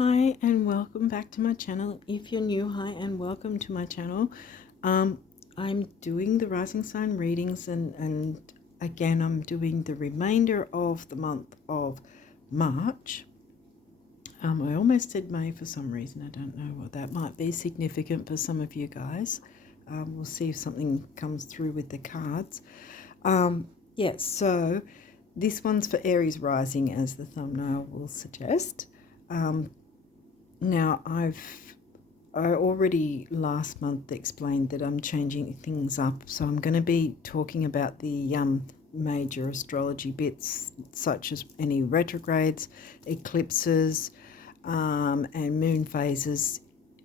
Hi and welcome back to my channel. If you're new, hi and welcome to my channel. I'm doing the rising sign readings and again I'm doing the remainder of the month of March. I almost said May for some reason. I don't know what that might be significant for some of you guys. We'll see if something comes through with the cards. So this one's for Aries rising, as the thumbnail will suggest. Now, I already last month explained that I'm changing things up, so I'm going to be talking about the major astrology bits, such as any retrogrades, eclipses, and moon phases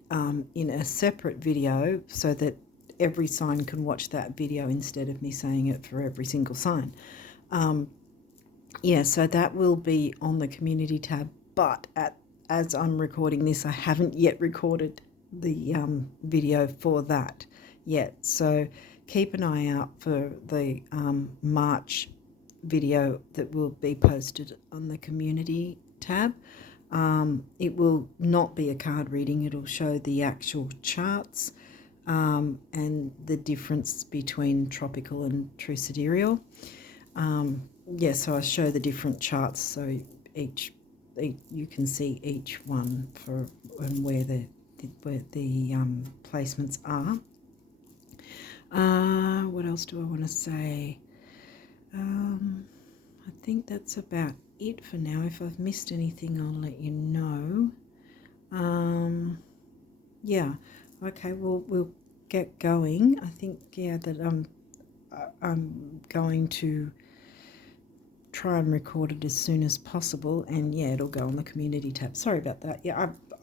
in a separate video, so that every sign can watch that video instead of me saying it for every single sign. So that will be on the community tab, but as I'm recording this, I haven't yet recorded the video for that yet. So keep an eye out for the March video that will be posted on the community tab. It will not be a card reading. It'll show the actual charts and the difference between tropical and true sidereal. So I show the different charts, so you can see each one and where the placements are. What else do I want to say? I think that's about it for now. If I've missed anything, I'll let you know. Okay, we'll get going. I think that I'm going to try and record it as soon as possible, and it'll go on the community tab. Sorry about that.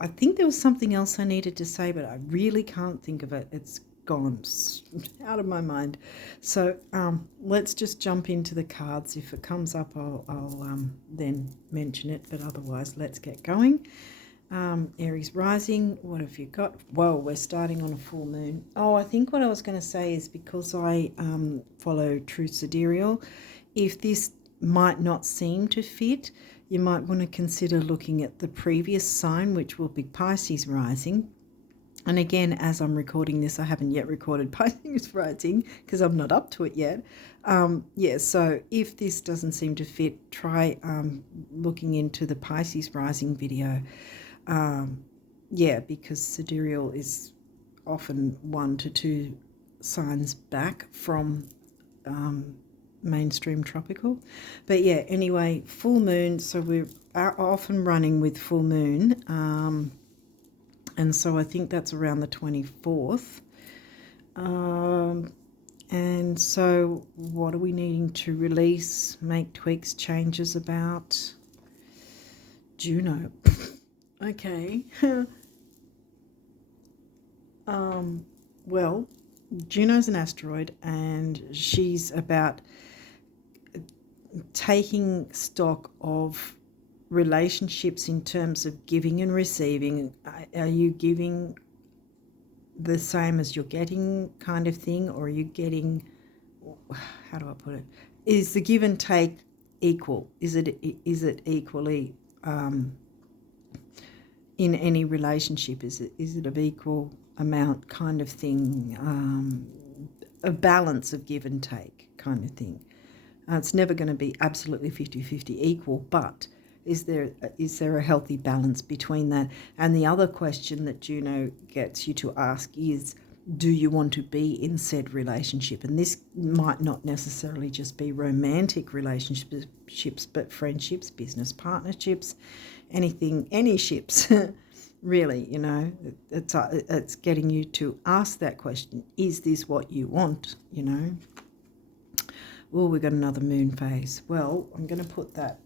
I think there was something else I needed to say, but I really can't think of it. It's gone out of my mind. So let's just jump into the cards. If it comes up, I'll then mention it, but otherwise let's get going. Aries rising, what have you got? Whoa, we're starting on a full moon. I think what I was going to say is, because I follow true sidereal, if this might not seem to fit, you might want to consider looking at the previous sign, which will be Pisces rising. And again, as I'm recording this, I haven't yet recorded Pisces rising because I'm not up to it yet. So if this doesn't seem to fit, try looking into the Pisces rising video. Because sidereal is often 1 to 2 signs back from mainstream tropical. But anyway, full moon, so we're often running with full moon, and so I think that's around the 24th. And so what are we needing to release, make tweaks, changes about? Juno. Okay. Well, Juno's an asteroid, and she's about taking stock of relationships in terms of giving and receiving. Are you giving the same as you're getting, kind of thing, or are you getting, how do I put it, is the give and take equal? Is it equally in any relationship? Is it of equal amount, kind of thing, a balance of give and take kind of thing? It's never going to be absolutely 50-50 equal, but is there a healthy balance between that? And the other question that Juno gets you to ask is, do you want to be in said relationship? And this might not necessarily just be romantic relationships, but friendships, business partnerships, anything, any ships. Really, it's getting you to ask that question. Is this what you want, we've got another moon phase. Well, I'm going to put that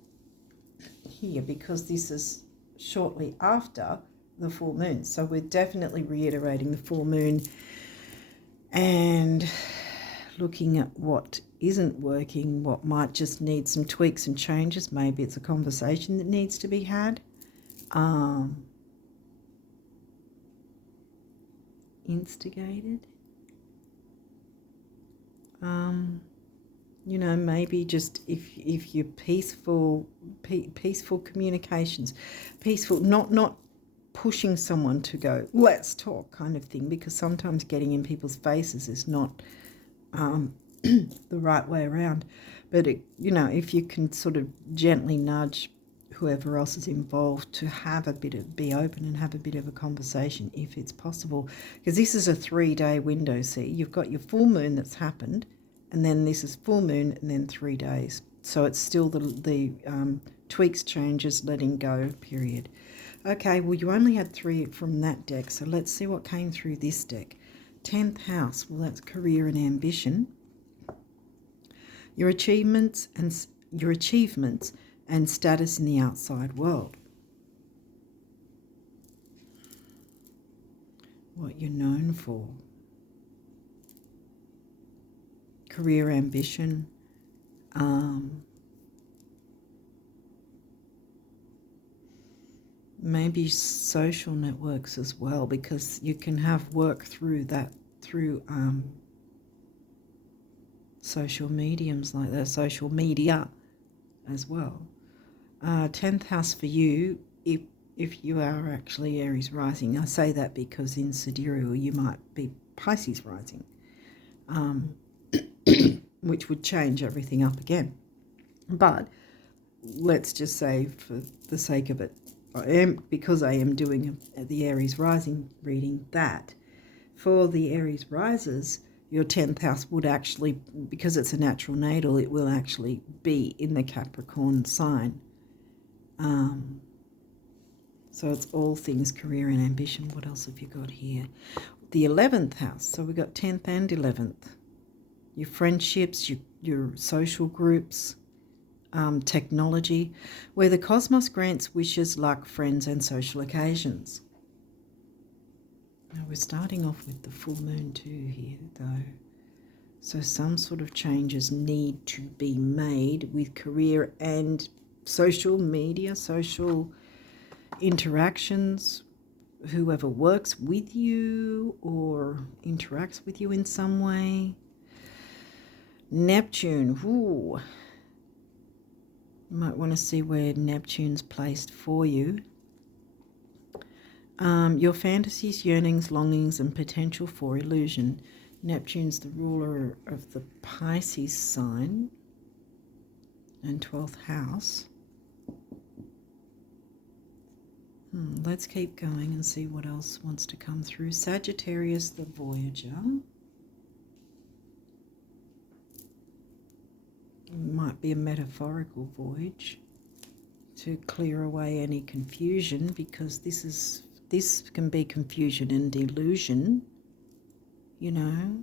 here because this is shortly after the full moon. So we're definitely reiterating the full moon and looking at what isn't working, what might just need some tweaks and changes. Maybe it's a conversation that needs to be had. Instigated. Maybe just if you're peaceful communications, peaceful, not pushing someone to go, let's talk kind of thing, because sometimes getting in people's faces is not the right way around. But, if you can sort of gently nudge whoever else is involved to be open and have a bit of a conversation if it's possible. Because this is a 3-day window, see. You've got your full moon that's happened, and then this is full moon and then 3 days. So it's still the tweaks, changes, letting go period. Okay, well, you only had 3 from that deck, so let's see what came through this deck. 10th house, well, that's career and ambition. Your achievements and status in the outside world. What you're known for. Career ambition. Maybe social networks as well, because you can have work through social mediums like that, social media as well. 10th house for you, if you are actually Aries rising. I say that because in sidereal you might be Pisces rising, which would change everything up again. But let's just say, for the sake of it, because I am doing the Aries rising reading, that for the Aries risers, your 10th house would actually, because it's a natural natal, it will actually be in the Capricorn sign. So it's all things career and ambition. What else have you got here? The 11th house. So we've got 10th and 11th. Your friendships, your social groups, technology, where the cosmos grants wishes, luck, friends, and social occasions. Now we're starting off with the full moon too here, though. So some sort of changes need to be made with career and social media, social interactions, whoever works with you or interacts with you in some way. Neptune, ooh. You might want to see where Neptune's placed for you. Your fantasies, yearnings, longings, and potential for illusion. Neptune's the ruler of the Pisces sign and 12th house. Let's keep going and see what else wants to come through. Sagittarius, the Voyager. Might be a metaphorical voyage to clear away any confusion, because this can be confusion and delusion, you know.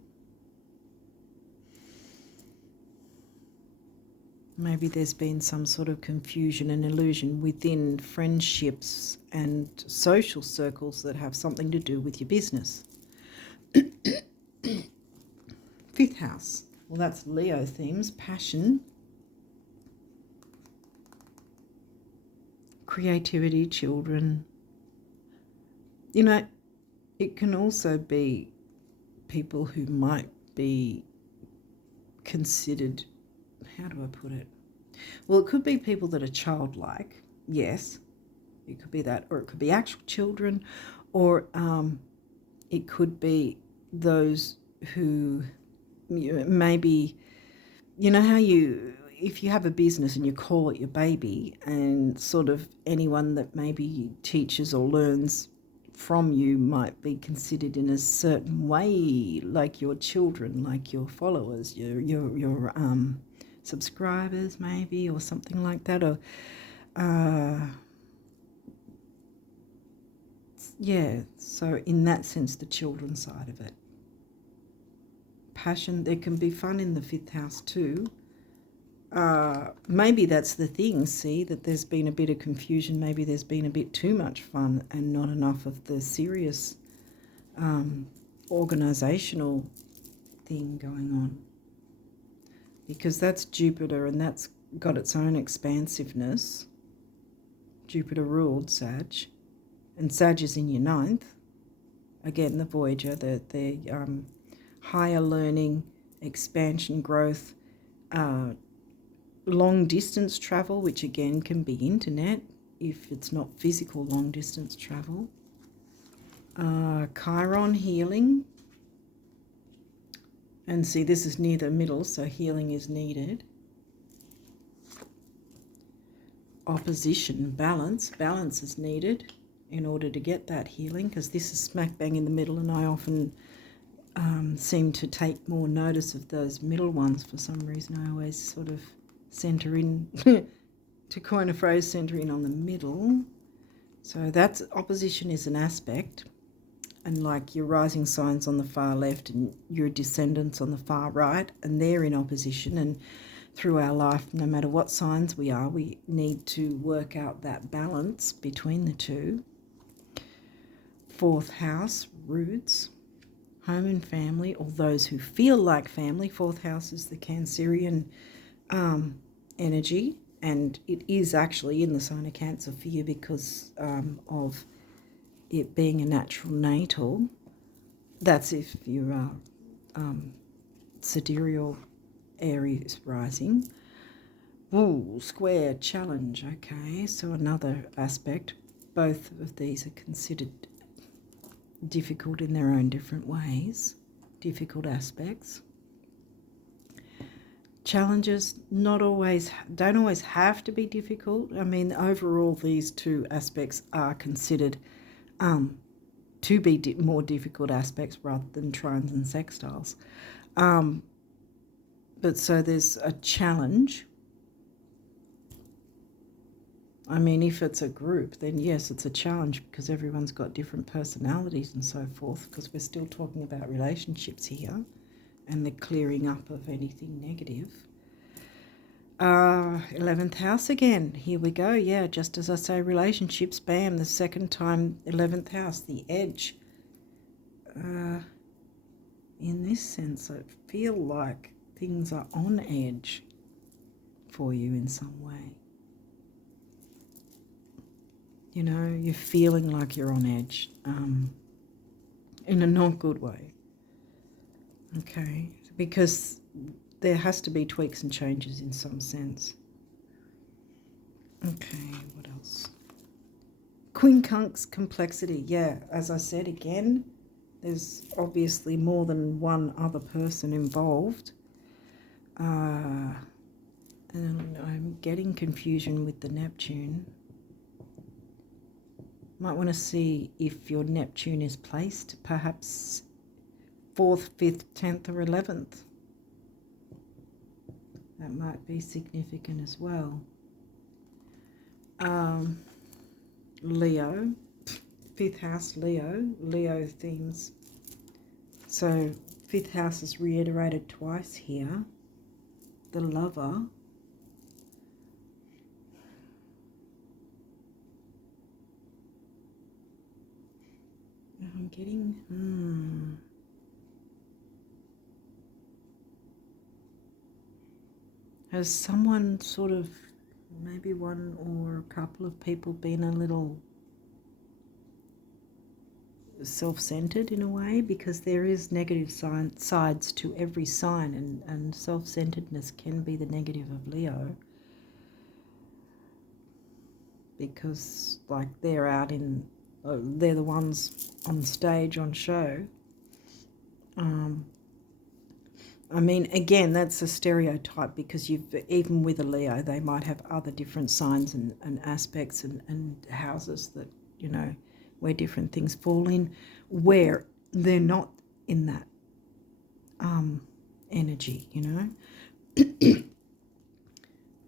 Maybe there's been some sort of confusion and illusion within friendships and social circles that have something to do with your business. 5th house. Well, that's Leo themes, passion, creativity, children. You know, it can also be people who might be considered, how do I put it? Well, it could be people that are childlike, yes. It could be that, or it could be actual children, or it could be those who maybe, you know how if you have a business and you call it your baby, and sort of anyone that maybe teaches or learns from you might be considered in a certain way, like your children, like your followers, your subscribers maybe, or something like that, or yeah, so in that sense, the children side of it. Passion, there can be fun in the 5th house too. Maybe that's the thing, see, that there's been a bit of confusion. Maybe there's been a bit too much fun and not enough of the serious organizational thing going on. Because that's Jupiter, and that's got its own expansiveness. Jupiter ruled Sag, and Sag is in your 9th. Again, the Voyager, the higher learning, expansion, growth, long distance travel, which again can be internet if it's not physical long distance travel. Chiron, healing. And see, this is near the middle, so healing is needed. Opposition, balance. Balance is needed in order to get that healing, because this is smack bang in the middle, and I often seem to take more notice of those middle ones for some reason. I always sort of centre in, to coin a phrase, centre in on the middle. So that's opposition is an aspect, and like your rising signs on the far left and your descendants on the far right, and they're in opposition. And through our life, no matter what signs we are, we need to work out that balance between the two. Fourth house, roots, home and family, or those who feel like family. Fourth house is the Cancerian energy, and it is actually in the sign of Cancer for you because of it being a natural natal. That's if you are sidereal Aries rising. Ooh, square, challenge. Okay, so another aspect. Both of these are considered difficult in their own different ways, difficult aspects. Challenges don't always have to be difficult. I mean, overall, these two aspects are considered to be more difficult aspects rather than trines and sextiles. But so there's a challenge. I mean, if it's a group, then yes, it's a challenge because everyone's got different personalities and so forth, because we're still talking about relationships here and the clearing up of anything negative. 11th house again. Here we go. Yeah, just as I say relationships, bam, the second time, 11th house, the edge. In this sense, I feel like things are on edge for you in some way. You know, you're feeling like you're on edge in a not good way. Okay, because there has to be tweaks and changes in some sense. Okay, what else? Quincunx complexity. Yeah, as I said again, there's obviously more than one other person involved. And I'm getting confusion with the Neptune. Might want to see if your Neptune is placed perhaps 4th, 5th, 10th or 11th. That might be significant as well. Leo, 5th house, Leo themes. So 5th house is reiterated twice here. The Lover. I'm getting, Has someone sort of, maybe one or a couple of people been a little self-centered in a way? Because there is negative sides to every sign, and self-centeredness can be the negative of Leo. Because, like, they're out in, they're the ones on stage, on show. I mean, again, that's a stereotype because even with a Leo, they might have other different signs and aspects and houses that, you know, where different things fall in, where they're not in that energy, you know.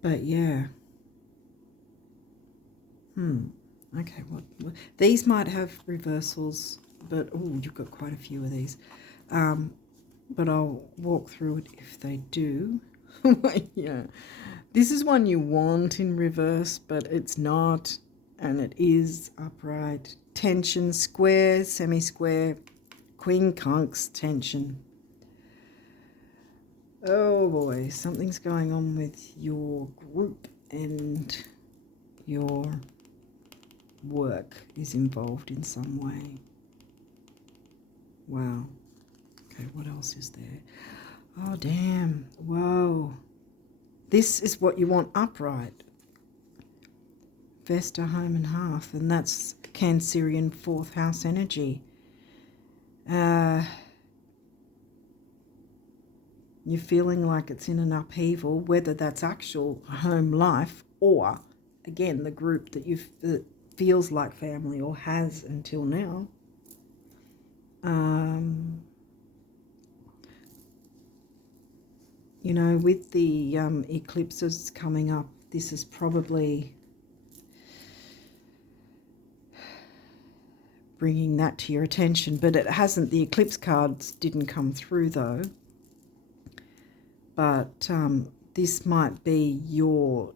But yeah. Okay, what these might have reversals, but oh, you've got quite a few of these. But I'll walk through it if they do. Yeah, this is one you want in reverse, but it's not, and it is upright. Tension, square, semi-square, quincunx, tension. Oh boy, something's going on with your group and your work is involved in some way. Wow. Okay, what else is there? Oh, damn. Whoa. This is what you want upright. Vesta, home and hearth, and that's Cancerian 4th house energy. You're feeling like it's in an upheaval, whether that's actual home life or, again, the group that that feels like family or has until now. You know, with the eclipses coming up, this is probably bringing that to your attention, but it hasn't. The eclipse cards didn't come through though. But this might be your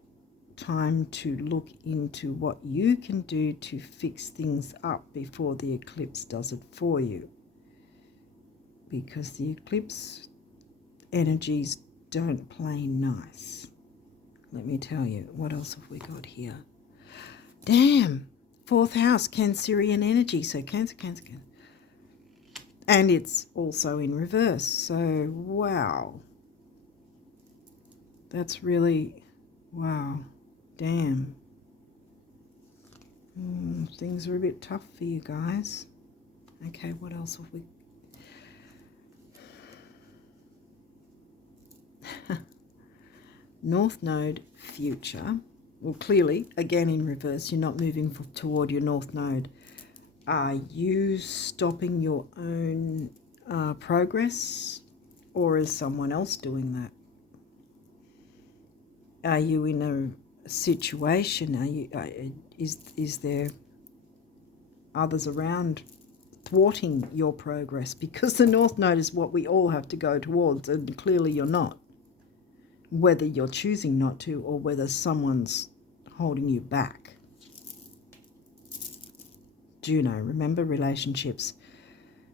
time to look into what you can do to fix things up before the eclipse does it for you. Because the eclipse energies don't play nice. Let me tell you, what else have we got here? Damn! 4th house, Cancerian energy. So Cancer, Cancer, Cancer. And it's also in reverse. So, wow. That's really, wow. Damn. Things are a bit tough for you guys. Okay, what else have we? North Node, future. Well, clearly, again in reverse, you're not moving toward your North Node. Are you stopping your own progress, or is someone else doing that? Are you in a situation? Is there others around thwarting your progress? Because the North Node is what we all have to go towards, and clearly you're not. Whether you're choosing not to or whether someone's holding you back. Juno, remember relationships,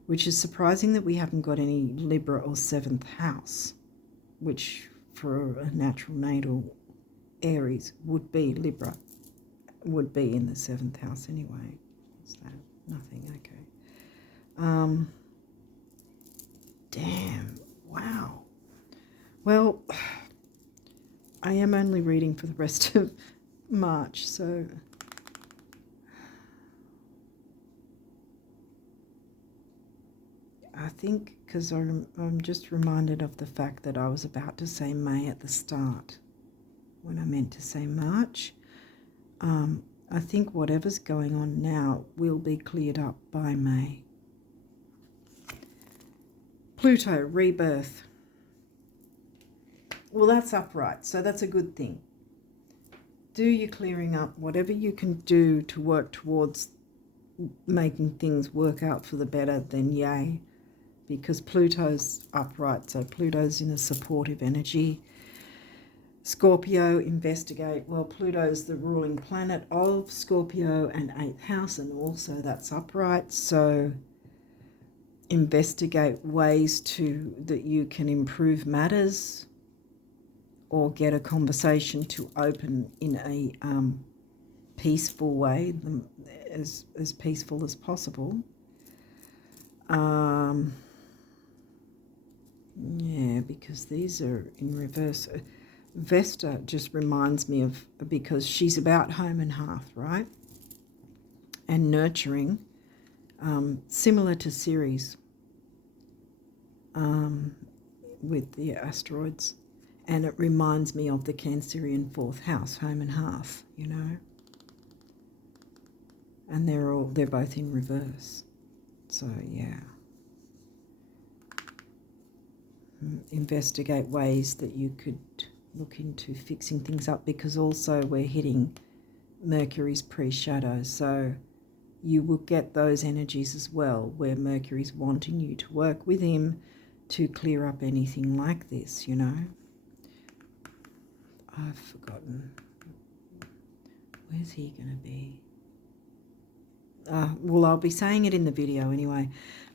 which is surprising that we haven't got any Libra or 7th house, which for a natural natal Aries would be Libra, would be in the 7th house anyway. What's that? Nothing, okay. Damn, wow. Well, I am only reading for the rest of March, so I think because I'm just reminded of the fact that I was about to say May at the start when I meant to say March. I think whatever's going on now will be cleared up by May. Pluto, rebirth. Well, that's upright, so that's a good thing. Do your clearing up, whatever you can do to work towards making things work out for the better, then yay. Because Pluto's upright, so Pluto's in a supportive energy. Scorpio, investigate. Well, Pluto's the ruling planet of Scorpio and 8th house, and also that's upright. So investigate ways that you can improve matters or get a conversation to open in a peaceful way, as peaceful as possible. Yeah, because these are in reverse. Vesta just reminds me of, because she's about home and hearth, right? And nurturing, similar to Ceres with the asteroids. And it reminds me of the Cancerian 4th house, home and hearth, you know. And they're both in reverse. So yeah. Investigate ways that you could look into fixing things up, because also we're hitting Mercury's pre-shadow, so you will get those energies as well, where Mercury's wanting you to work with him to clear up anything like this, you know. I've forgotten. Where's he going to be? Well, I'll be saying it in the video anyway.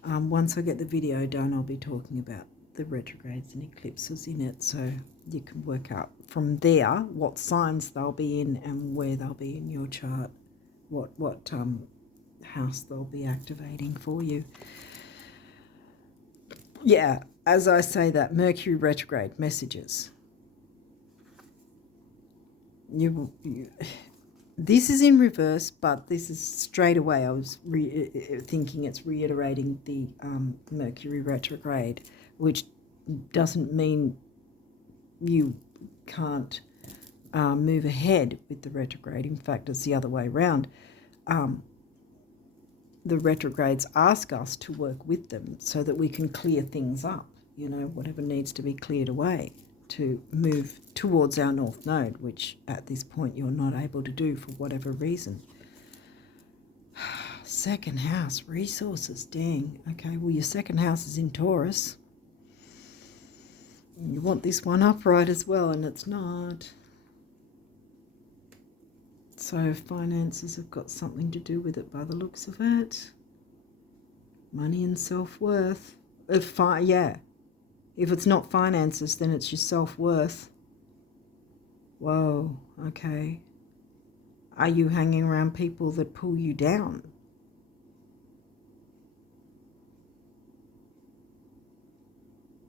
Once I get the video done, I'll be talking about the retrogrades and eclipses in it, so you can work out from there what signs they'll be in and where they'll be in your chart, what house they'll be activating for you. Yeah, as I say that, Mercury retrograde messages. This is in reverse, but this is straight away. I was thinking it's reiterating the Mercury retrograde, which doesn't mean you can't move ahead with the retrograde. In fact, it's the other way around. The retrogrades ask us to work with them so that we can clear things up, whatever needs to be cleared away to move towards our North Node, which at this point you're not able to do for whatever reason. Second house, resources, dang. Okay, well, your second house is in Taurus. You want this one upright as well, and it's not. So finances have got something to do with it by the looks of it. Money and self-worth. Yeah. If it's not finances, then it's your self-worth. Whoa, okay. Are you hanging around people that pull you down?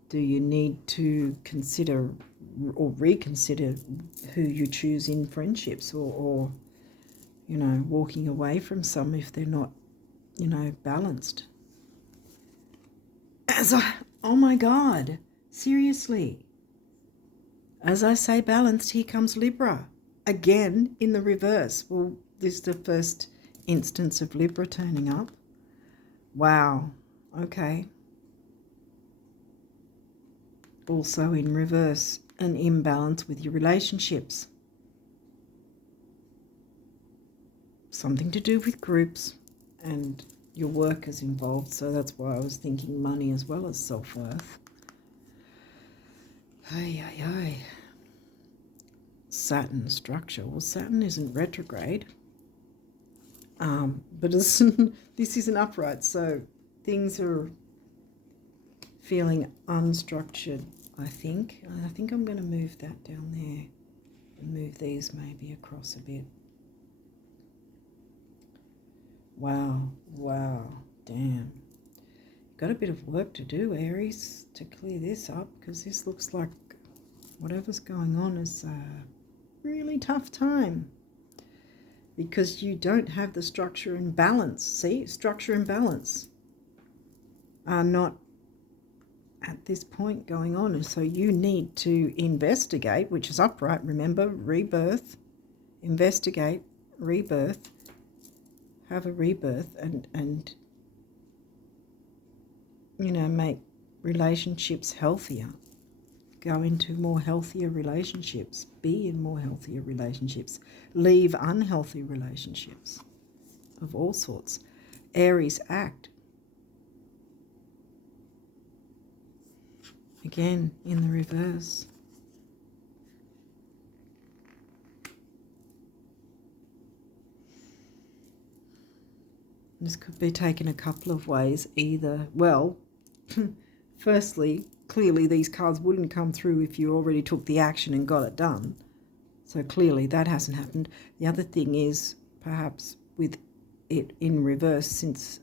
Do you need to consider or reconsider who you choose in friendships or walking away from some if they're not, balanced? Oh my God, seriously. As I say balanced, here comes Libra. Again, in the reverse. Well, this is the first instance of Libra turning up. Wow, okay. Also in reverse, an imbalance with your relationships. Something to do with groups and your work is involved, so that's why I was thinking money as well as self-worth. Ay. Saturn structure. Well, Saturn isn't retrograde, but this isn't upright, so things are feeling unstructured, I think. I think I'm going to move that down there and move these maybe across a bit. Wow, damn. Got a bit of work to do, Aries, to clear this up, because this looks like whatever's going on is a really tough time because you don't have the structure and balance. See, structure and balance are not at this point going on, and so you need to investigate, which is upright, remember, rebirth, investigate, rebirth, have a rebirth and make relationships healthier, go into more healthier relationships, be in more healthier relationships, leave unhealthy relationships of all sorts. Aries, act. Again, in the reverse. This could be taken a couple of ways. Either, well, firstly, clearly these cards wouldn't come through if you already took the action and got it done. So clearly that hasn't happened. The other thing is, perhaps with it in reverse, since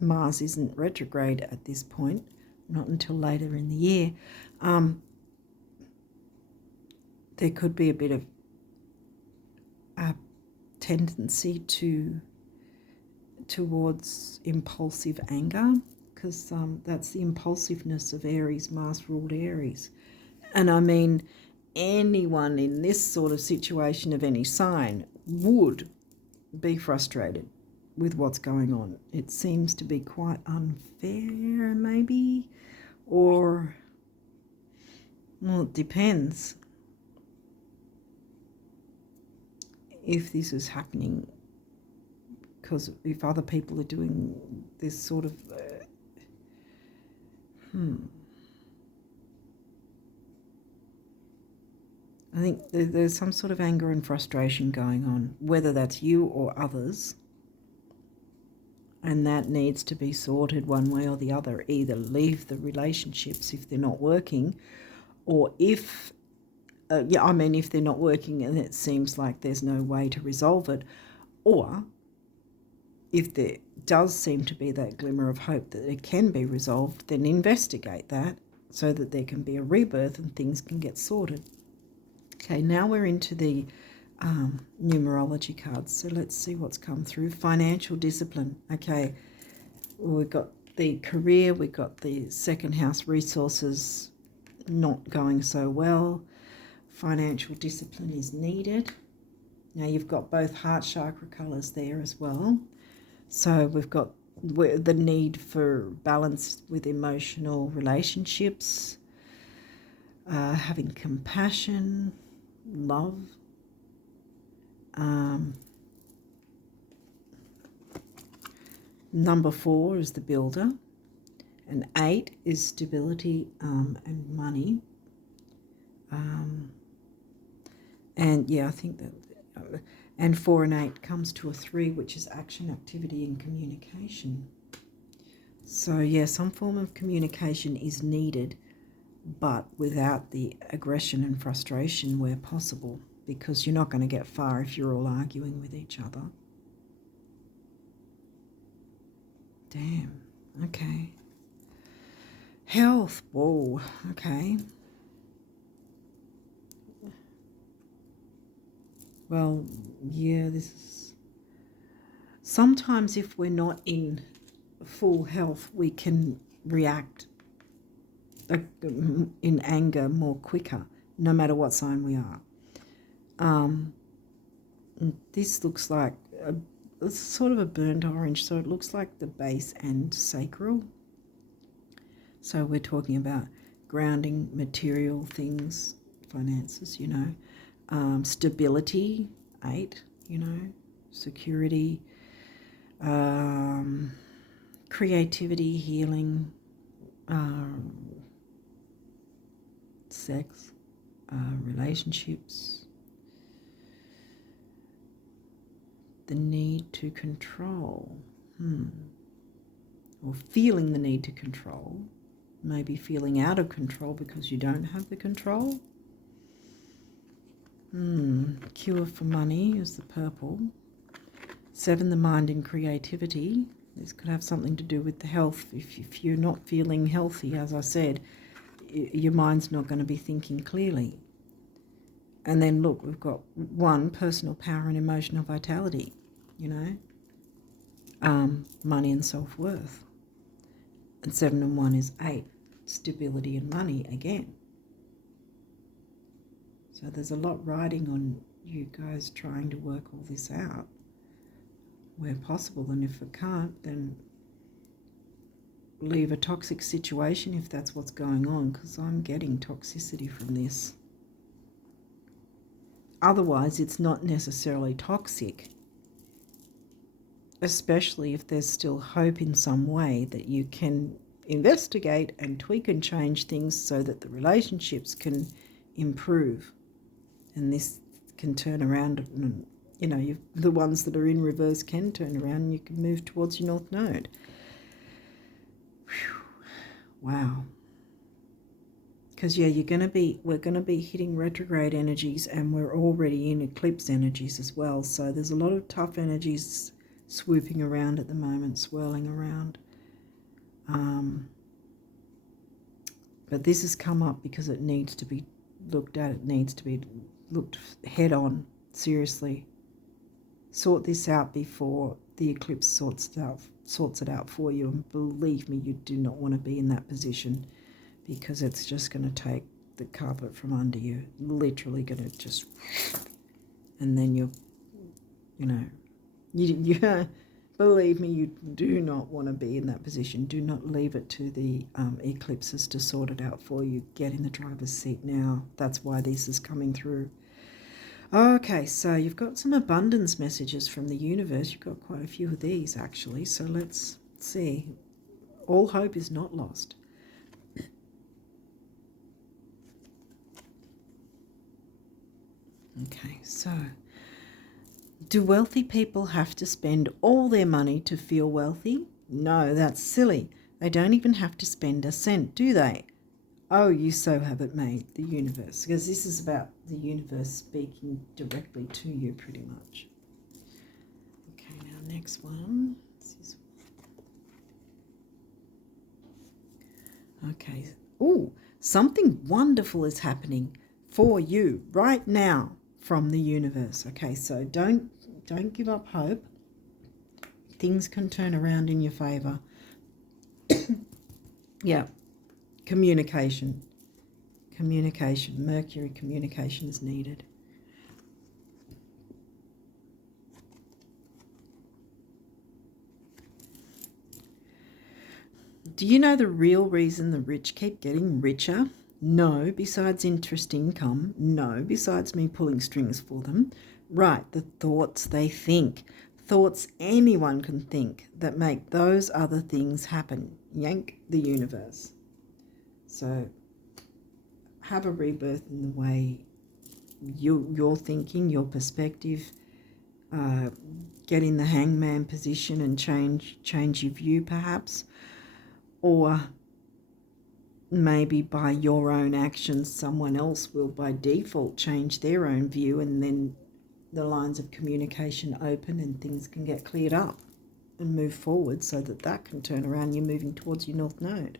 Mars isn't retrograde at this point, not until later in the year, there could be a bit of a tendency towards impulsive anger, because that's the impulsiveness of Aries, Mars-ruled Aries. And I mean, anyone in this sort of situation of any sign would be frustrated with what's going on. It seems to be quite unfair, maybe, or, well, it depends if this is happening, because if other people are doing this sort of I think there's some sort of anger and frustration going on, whether that's you or others, and that needs to be sorted one way or the other. Either leave the relationships if they're not working, or if they're not working and it seems like there's no way to resolve it, or if there does seem to be that glimmer of hope that it can be resolved, then investigate that so that there can be a rebirth and things can get sorted. Okay, now we're into the numerology cards. So let's see what's come through. Financial discipline. Okay, we've got the career, we've got the second house resources not going so well. Financial discipline is needed. Now you've got both heart chakra colours there as well. So we've got the need for balance with emotional relationships, having compassion, love. Number 4 is the builder, and 8 is stability and money. And yeah, I think that, and 4 and 8 comes to a 3, which is action, activity, and communication. So yeah, some form of communication is needed, but without the aggression and frustration where possible, because you're not going to get far if you're all arguing with each other. Damn. Okay. Health. Whoa. Okay. Well, yeah, this is... Sometimes if we're not in full health, we can react in anger more quicker, no matter what sign we are. This looks like it's sort of a burnt orange, so it looks like the base and sacral. So we're talking about grounding, material things, finances, stability, 8, security, creativity, healing, sex, relationships, the need to control, or feeling the need to control, maybe feeling out of control because you don't have the control. Cure for money is the purple. 7, the mind and creativity. This could have something to do with the health. If you're not feeling healthy, as I said, your mind's not going to be thinking clearly. And then look, we've got 1, personal power and emotional vitality, money and self-worth. And 7 and 1 is 8, stability and money again. So there's a lot riding on you guys trying to work all this out where possible. And if it can't, then leave a toxic situation if that's what's going on, because I'm getting toxicity from this. Otherwise, it's not necessarily toxic, especially if there's still hope in some way that you can investigate and tweak and change things so that the relationships can improve. And this can turn around, and the ones that are in reverse can turn around and you can move towards your North Node. Whew. Wow. Because, yeah, we're going to be hitting retrograde energies, and we're already in eclipse energies as well. So there's a lot of tough energies swooping around at the moment, swirling around. But this has come up because it needs to be looked at. It needs to be looked head on, seriously. Sort this out before the eclipse sorts it out for you. And believe me, you do not want to be in that position, because it's just going to take the carpet from under you. Literally going to just... And then you believe me, you do not want to be in that position. Do not leave it to the eclipses to sort it out for you. Get in the driver's seat now. That's why this is coming through. Okay, so you've got some abundance messages from the universe. You've got quite a few of these, actually. So let's see. All hope is not lost. Okay, so... Do wealthy people have to spend all their money to feel wealthy? No, that's silly. They don't even have to spend a cent, do they? Oh, you so have it made, the universe. Because this is about the universe speaking directly to you, pretty much. Okay, now next one. Okay. Ooh, something wonderful is happening for you right now. from the universe. Okay, so don't give up hope. Things can turn around in your favor. Yeah, communication. Mercury communication is needed. Do you know the real reason the rich keep getting richer? No, besides interest income. No, besides me pulling strings for them. Right, the thoughts they think. Thoughts anyone can think that make those other things happen. Yank the universe. So have a rebirth in the way you're thinking, your perspective. Get in the hangman position and change your view perhaps. Or maybe by your own actions, someone else will by default change their own view, and then the lines of communication open and things can get cleared up and move forward so that can turn around. You're moving towards your North Node.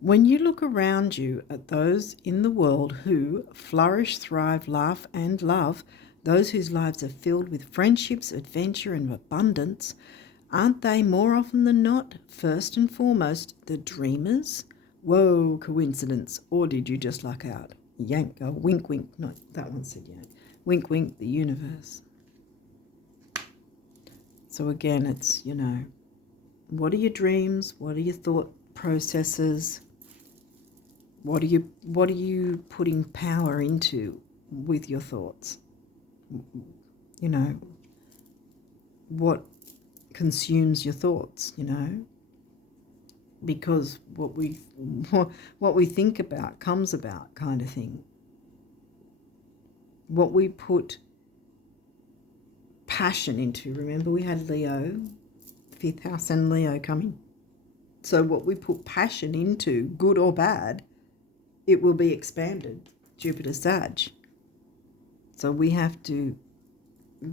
When you look around you at those in the world who flourish, thrive, laugh and love, those whose lives are filled with friendships, adventure and abundance, aren't they more often than not, first and foremost, the dreamers? Whoa, coincidence. Or did you just luck out? Yank, oh, wink, wink. No, that one said yank. Wink, wink, the universe. So again, it's, what are your dreams? What are your thought processes? What are you putting power into with your thoughts? What consumes your thoughts, because what we think about comes about, kind of thing. What we put passion into, remember we had Leo, 5th house and Leo coming. So what we put passion into, good or bad, it will be expanded. Jupiter Sag. So we have to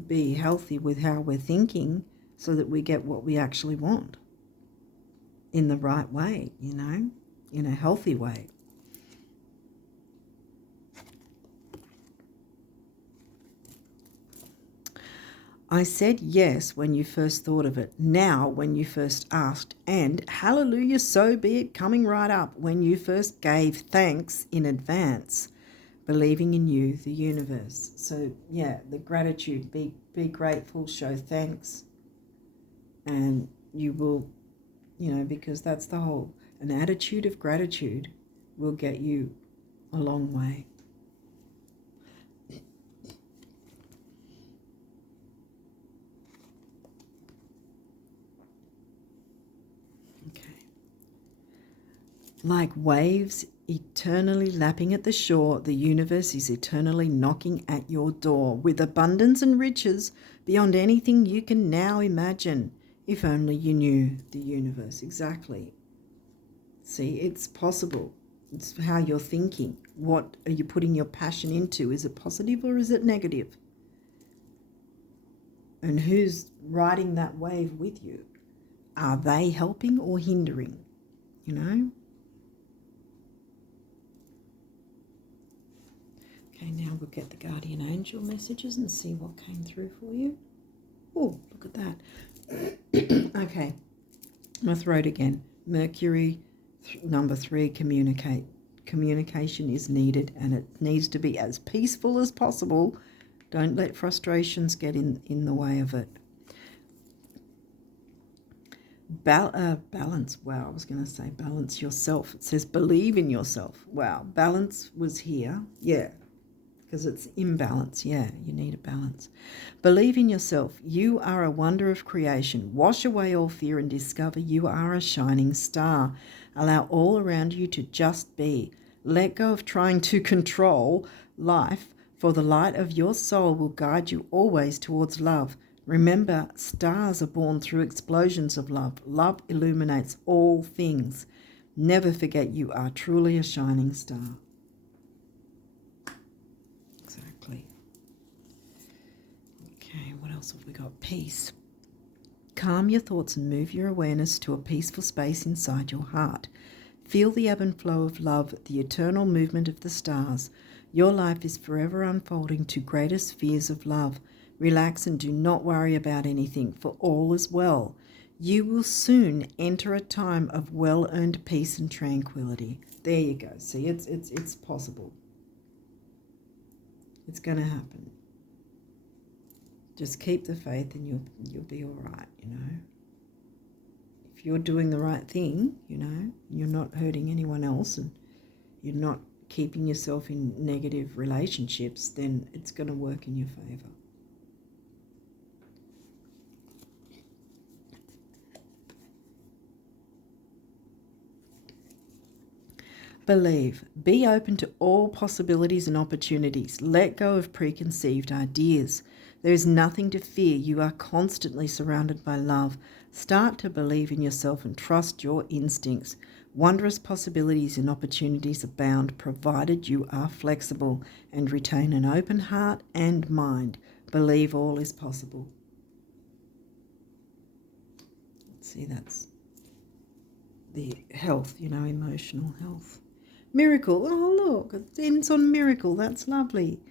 be healthy with how we're thinking so that we get what we actually want in the right way, in a healthy way. I said yes when you first thought of it, now when you first asked, and hallelujah, so be it, coming right up when you first gave thanks in advance, believing in you, the universe. So yeah, the gratitude, be grateful, show thanks, and you will, because that's the whole, an attitude of gratitude will get you a long way. Like waves eternally lapping at the shore, the universe is eternally knocking at your door with abundance and riches beyond anything you can now imagine. If only you knew the universe. Exactly. See, it's possible. It's how you're thinking. What are you putting your passion into? Is it positive or is it negative? And who's riding that wave with you? Are they helping or hindering? Okay, now we'll get the guardian angel messages and see what came through for you. Oh, look at that. Okay, my throat again. Mercury, number 3, communicate. Communication is needed, and it needs to be as peaceful as possible. Don't let frustrations get in the way of it. Balance. Wow, I was going to say balance yourself. It says believe in yourself. Wow, balance was here. Yeah. Because it's imbalance. Yeah, you need a balance. Believe in yourself. You are a wonder of creation. Wash away all fear and discover you are a shining star. Allow all around you to just be. Let go of trying to control life, for the light of your soul will guide you always towards love. Remember, stars are born through explosions of love. Love illuminates all things. Never forget you are truly a shining star. Okay, what else have we got? Peace. calm your thoughts and move your awareness to a peaceful space inside your heart. Feel the ebb and flow of love, the eternal movement of the stars. Your life is forever unfolding to greater spheres of love. Relax and do not worry about anything, for all is well. You will soon enter a time of well-earned peace and tranquility. There you go. See, it's possible. It's going to happen. Just keep the faith and you'll be all right, you know. If you're doing the right thing, you know, you're not hurting anyone else and you're not keeping yourself in negative relationships, then it's going to work in your favor. Believe. Be open to all possibilities and opportunities. Let go of preconceived ideas. There is nothing to fear. You are constantly surrounded by love. Start to believe in yourself and trust your instincts. Wondrous possibilities and opportunities abound, provided you are flexible and retain an open heart and mind. Believe all is possible. Let's see, that's the health, you know, emotional health. Miracle. Oh, look, it ends on miracle. That's lovely.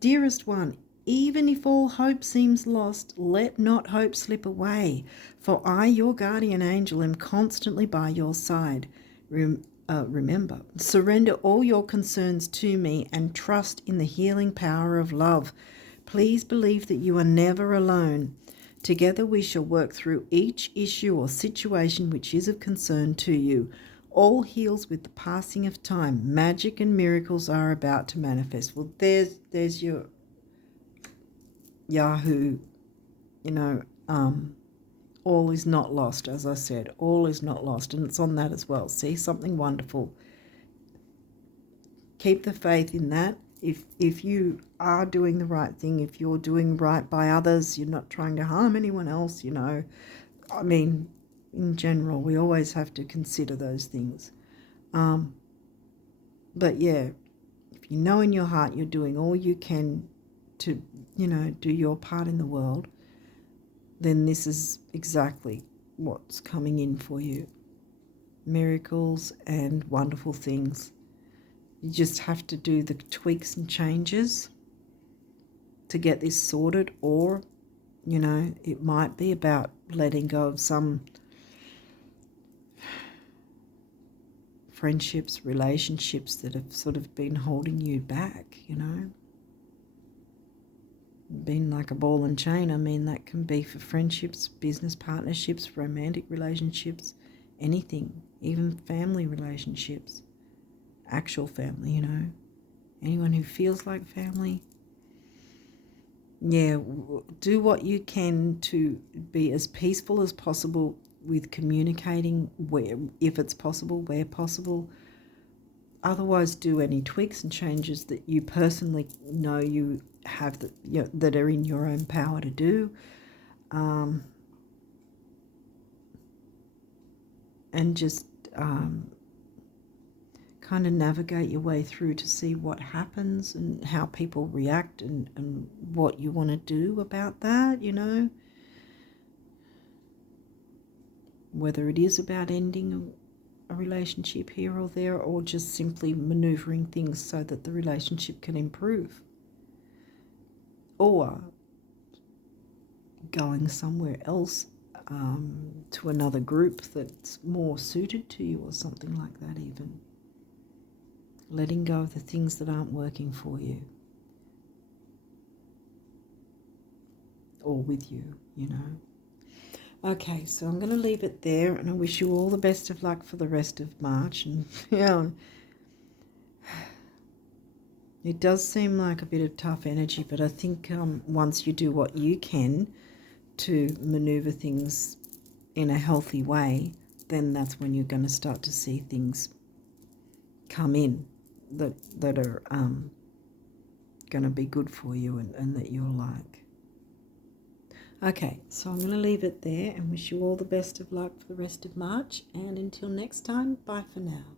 Dearest one, even if all hope seems lost, let not hope slip away, for I, your guardian angel, am constantly by your side. Remember, surrender all your concerns to me and trust in the healing power of love. Please believe that you are never alone. Together we shall work through each issue or situation which is of concern to you. All heals with the passing of time. Magic and miracles are about to manifest. Well, there's your Yahoo, you know, all is not lost, as I said. All is not lost, and it's on that as well. See, something wonderful. Keep the faith in that. If you are doing the right thing, if you're doing right by others, you're not trying to harm anyone else, you know. I mean, in general, we always have to consider those things. But yeah, if you know in your heart you're doing all you can to, you know, do your part in the world, then this is exactly what's coming in for you. Miracles and wonderful things. You just have to do the tweaks and changes to get this sorted, or, you know, it might be about letting go of some friendships, relationships that have sort of been holding you back, you know. Been like a ball and chain. I mean, that can be for friendships, business partnerships, romantic relationships, anything, even family relationships, actual family, you know. Anyone who feels like family. Yeah, do what you can to be as peaceful as possible with communicating, where, if it's possible, where possible. Otherwise, do any tweaks and changes that you personally know you have that, you know, that are in your own power to do. And just kind of navigate your way through to see what happens and how people react and what you want to do about that, you know. Whether it is about ending a relationship here or there, or just simply maneuvering things so that the relationship can improve. Or going somewhere else, to another group that's more suited to you or something like that even. Letting go of the things that aren't working for you. Or with you, you know. Okay, so I'm going to leave it there, and I wish you all the best of luck for the rest of March. And yeah, it does seem like a bit of tough energy, but I think once you do what you can to maneuver things in a healthy way, then that's when you're going to start to see things come in that are going to be good for you and that you'll like. Okay, so I'm going to leave it there and wish you all the best of luck for the rest of March. And until next time, bye for now.